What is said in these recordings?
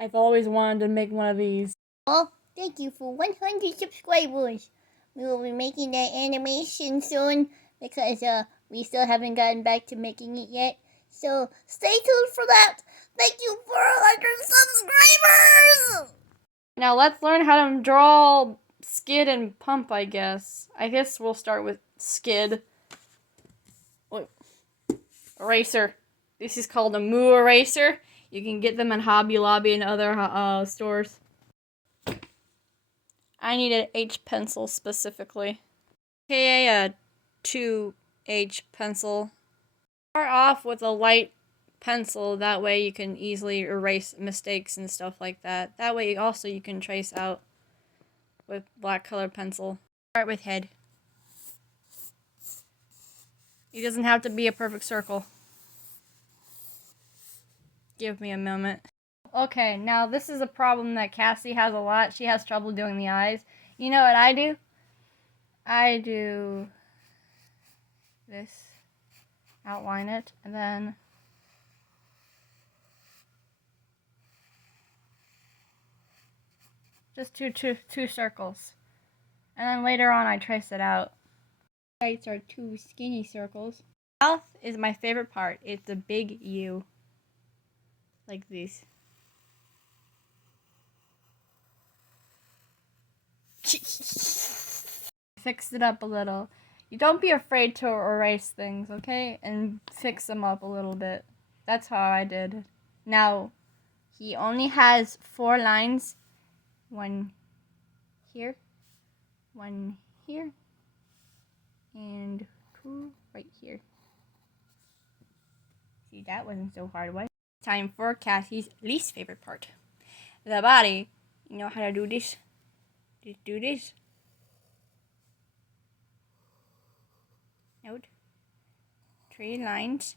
I've always wanted to make one of these. Well, thank you for 100 subscribers. We will be making that animation soon because we still haven't gotten back to making it yet. So stay tuned for that. Thank you for 100 subscribers! Now let's learn how to draw Skid and Pump, I guess. I guess we'll start with Skid. Wait. Eraser. This is called a Moo eraser. You can get them in Hobby Lobby and other stores. I need an H pencil specifically. Okay, a 2H pencil. Start off with a light pencil, that way you can easily erase mistakes and stuff like that. That way also you can trace out with black color pencil. Start with head. It doesn't have to be a perfect circle. Give me a moment. Okay, now this is a problem that Cassie has a lot. She has trouble doing the eyes. You know what I do? I do this, outline it, and then just two circles. And then later on I trace it out. Sides are two skinny circles. Mouth is my favorite part. It's a big U. Like this. Fix it up a little. You don't be afraid to erase things, okay? And fix them up a little bit. That's how I did. Now, he only has 4 lines. One here, one here, and 2 right here. See, that wasn't so hard, was it? Time for Cassie's least favorite part. The body. You know how to do this? Just do this. Note. 3 lines.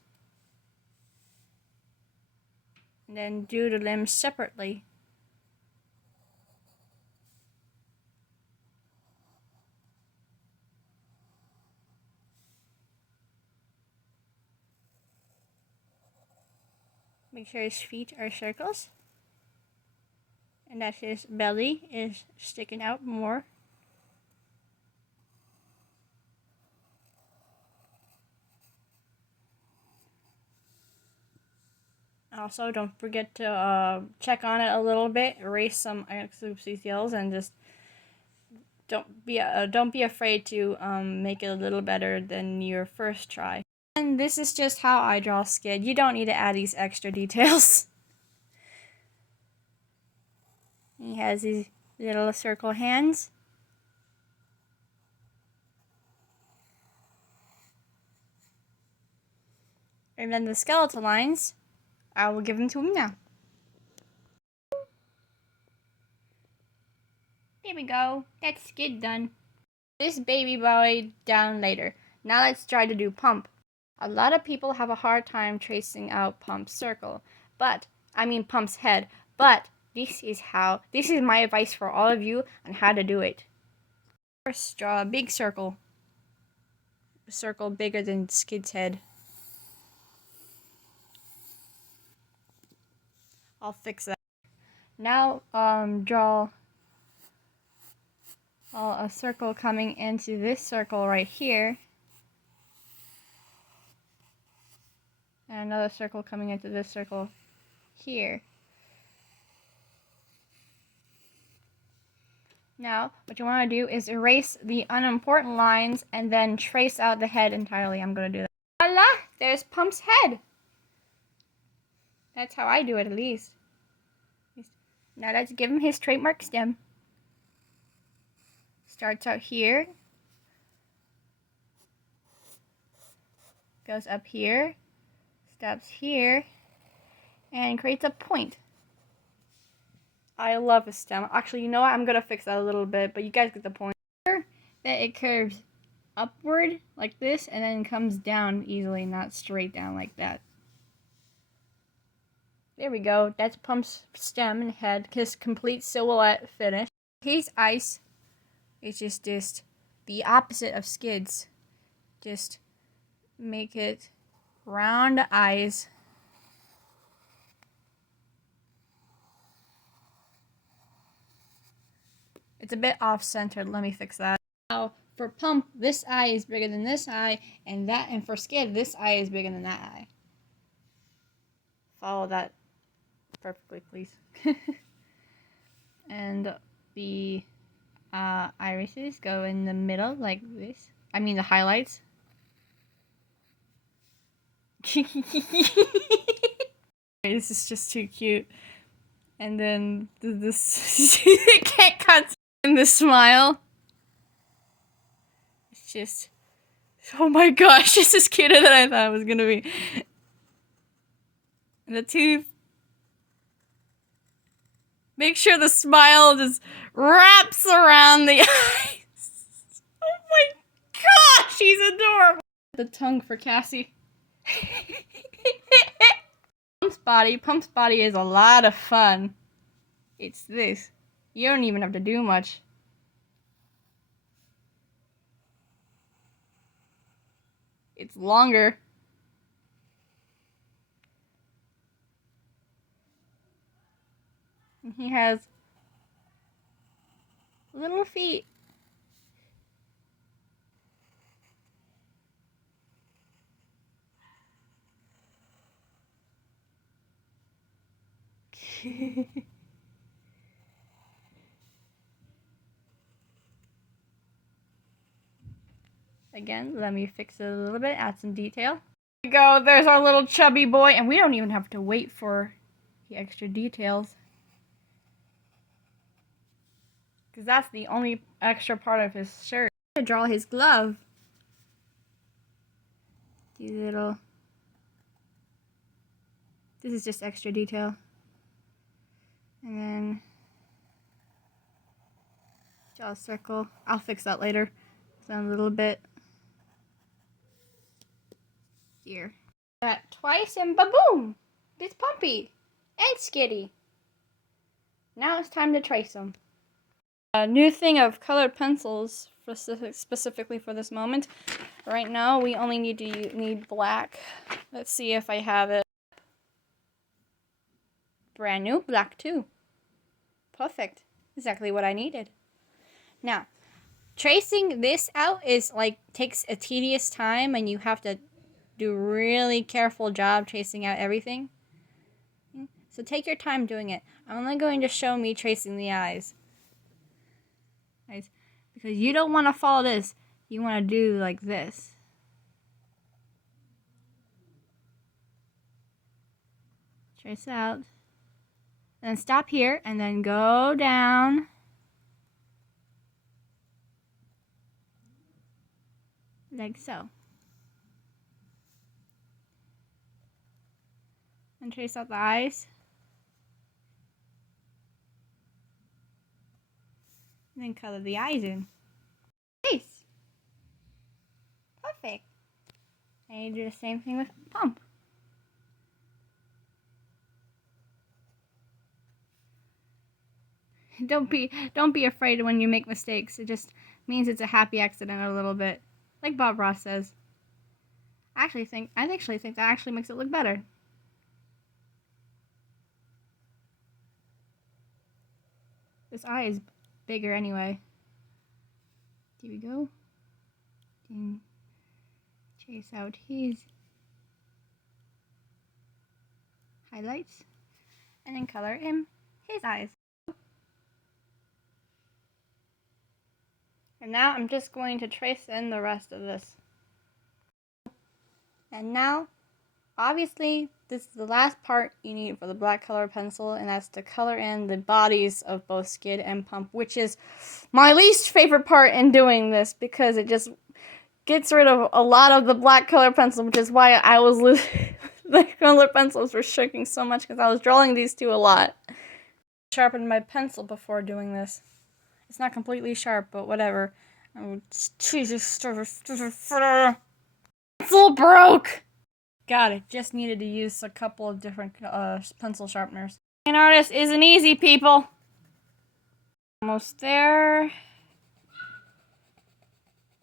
And then do the limbs separately. Make sure his feet are circles. And that his belly is sticking out more. Also, don't forget to check on it a little bit, erase some CCLs, and just don't be afraid to make it a little better than your first try. And this is just how I draw Skid. You don't need to add these extra details. He has these little circle hands. And then the skeletal lines, I will give them to him now. There we go. That's Skid done. This baby boy down later. Now let's try to do Pump. A lot of people have a hard time tracing out Pump's circle, Pump's head, but this is my advice for all of you on how to do it. First, draw a big circle. A circle bigger than Skid's head. I'll fix that. Now, draw a circle coming into this circle right here. And another circle coming into this circle here. Now, what you want to do is erase the unimportant lines and then trace out the head entirely. I'm going to do that. Voila! There's Pump's head. That's how I do it, at least. Now let's give him his trademark stem. Starts out here. Goes up here. Stops here. And creates a point. I love a stem. Actually, you know what? I'm going to fix that a little bit, but you guys get the point. That it curves upward like this and then comes down easily, not straight down like that. There we go. That's Pump's stem and head. His complete silhouette finish. His eyes is just the opposite of Skid's. Just make it round eyes. It's a bit off-centered. Let me fix that. Now, for Pump, this eye is bigger than this eye, and for Skid, this eye is bigger than that eye. Follow that perfectly, please. And the irises go in the middle like this. I mean the highlights. This is just too cute. And then this it can't cut in the smile. It's just, oh my gosh, this is cuter than I thought it was gonna be. And the tooth. Make sure the smile just wraps around the eyes. Oh my gosh, she's adorable. The tongue for Cassie. Pump's body is a lot of fun. It's this. You don't even have to do much. It's longer. And he has little feet. Again, let me fix it a little bit, add some detail. There we go, there's our little chubby boy, and we don't even have to wait for the extra details. Because that's the only extra part of his shirt. I'm gonna draw his glove. These little... This is just extra detail. And then... draw a circle. I'll fix that later. So a little bit... here. That twice and ba-boom! It's Pumpy! And Skitty! Now it's time to trace them. A new thing of colored pencils, specifically for this moment. Right now, we only need black. Let's see if I have it. Brand new, black too. Perfect. Exactly what I needed. Now, tracing this out is takes a tedious time, and you have to do a really careful job tracing out everything. So take your time doing it. I'm only going to show me tracing the eyes. Because you don't want to follow this. You want to do like this. Trace out. And then stop here and then go down. Like so. And trace out the eyes. And then color the eyes in. Face. Perfect. And you do the same thing with Pump. Don't be afraid when you make mistakes. It just means it's a happy accident a little bit. Like Bob Ross says. I actually think that actually makes it look better. This eye is bigger anyway. Here we go. And chase out his highlights. And then color him his eyes. And now I'm just going to trace in the rest of this. And now, obviously, this is the last part you need for the black color pencil, and that's to color in the bodies of both Skid and Pump, which is my least favorite part in doing this, because it just gets rid of a lot of the black color pencil, which is why I was the color pencils were shaking so much, because I was drawing these two a lot. Sharpened my pencil before doing this. It's not completely sharp, but whatever. Oh, Jesus, pencil broke! Got it. Just needed to use a couple of different pencil sharpeners. An artist isn't easy, people. Almost there.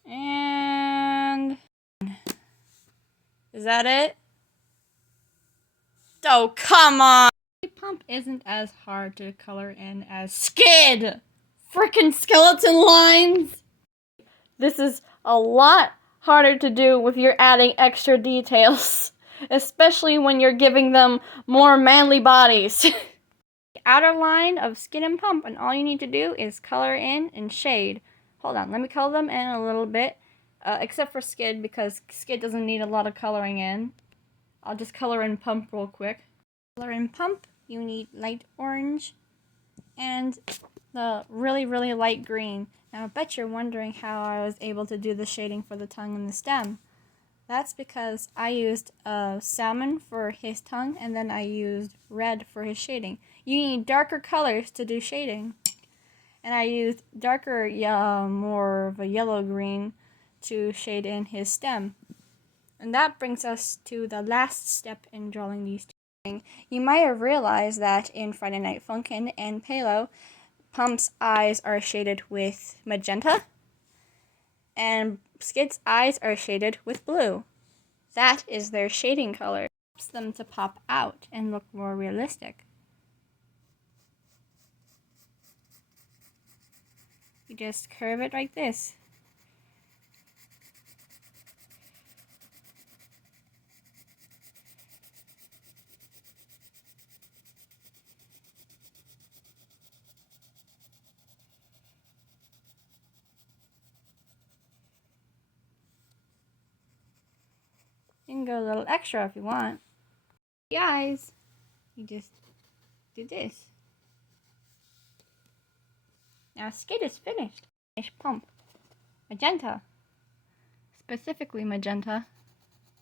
And... is that it? Oh, come on! Pump isn't as hard to color in as Skid! frickin' skeleton lines. This is a lot harder to do if you're adding extra details, especially when you're giving them more manly bodies. The outer line of Skid and Pump, and all you need to do is color in and shade. Hold on, let me color them in a little bit, except for Skid, because Skid doesn't need a lot of coloring in. I'll just color in Pump real quick. Color in Pump, you need light orange and the really, really light green. Now I bet you're wondering how I was able to do the shading for the tongue and the stem. That's because I used salmon for his tongue, and then I used red for his shading. You need darker colors to do shading. And I used darker, more of a yellow-green to shade in his stem. And that brings us to the last step in drawing these two. You might have realized that in Friday Night Funkin' and Pelo, Pump's eyes are shaded with magenta, and Skid's eyes are shaded with blue. That is their shading color. It helps them to pop out and look more realistic. You just curve it like this. You can go a little extra if you want. The eyes, you just do this. Now Skid is finished. Finish Pump. Magenta. Specifically magenta,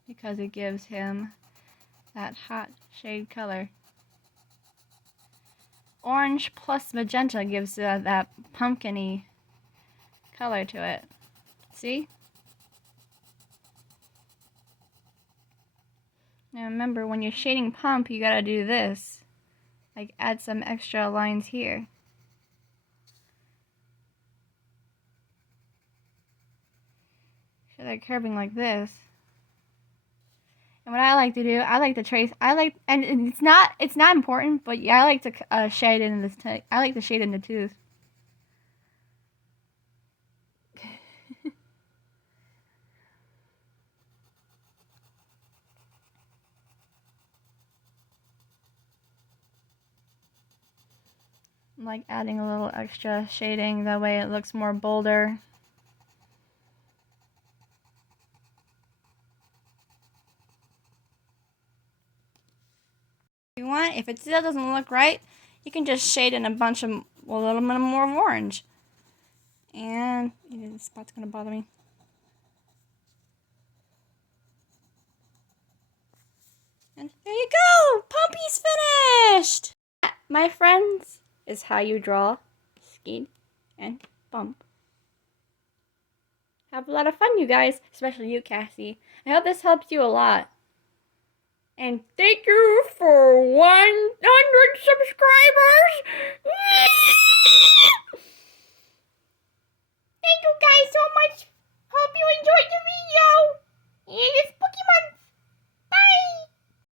because it gives him that hot shade color. Orange plus magenta gives that pumpkin-y color to it. See? Now remember, when you're shading Pump, you gotta do this. Like, add some extra lines here. So they're curving like this. And what I like to do, I like to trace. And it's not important, but yeah, I like to shade in this. I like to shade in the tooth. I'm like adding a little extra shading, that way it looks more bolder. If you want, if it still doesn't look right, you can just shade in a bunch of, a little bit more of orange. And this spot's gonna bother me. And there you go! Pumpy's finished! That, my friends, is how you draw Skid and Pump. Have a lot of fun, you guys, especially you, Cassie. I hope this helps you a lot. And thank you for 100 subscribers!